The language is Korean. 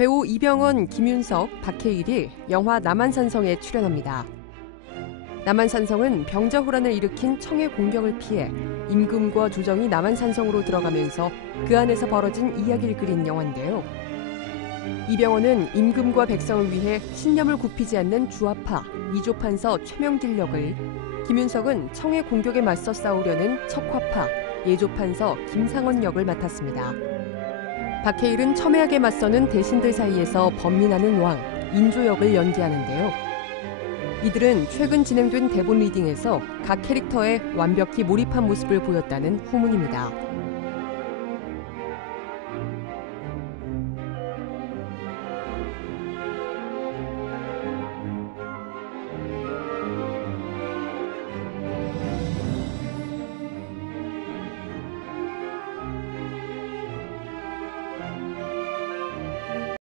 배우 이병헌, 김윤석, 박해일이 영화 남한산성에 출연합니다. 남한산성은 병자호란을 일으킨 청해 공격을 피해 임금과 조정이 남한산성으로 들어가면서 그 안에서 벌어진 이야기를 그린 영화인데요. 이병헌은 임금과 백성을 위해 신념을 굽히지 않는 주화파 이조판서 최명길 역을, 김윤석은 청해 공격에 맞서 싸우려는 척화파 예조판서 김상원 역을 맡았습니다. 박해일은 첨예하게 맞서는 대신들 사이에서 번민하는 왕 인조 역을 연기하는데요. 이들은 최근 진행된 대본 리딩에서 각 캐릭터에 완벽히 몰입한 모습을 보였다는 후문입니다.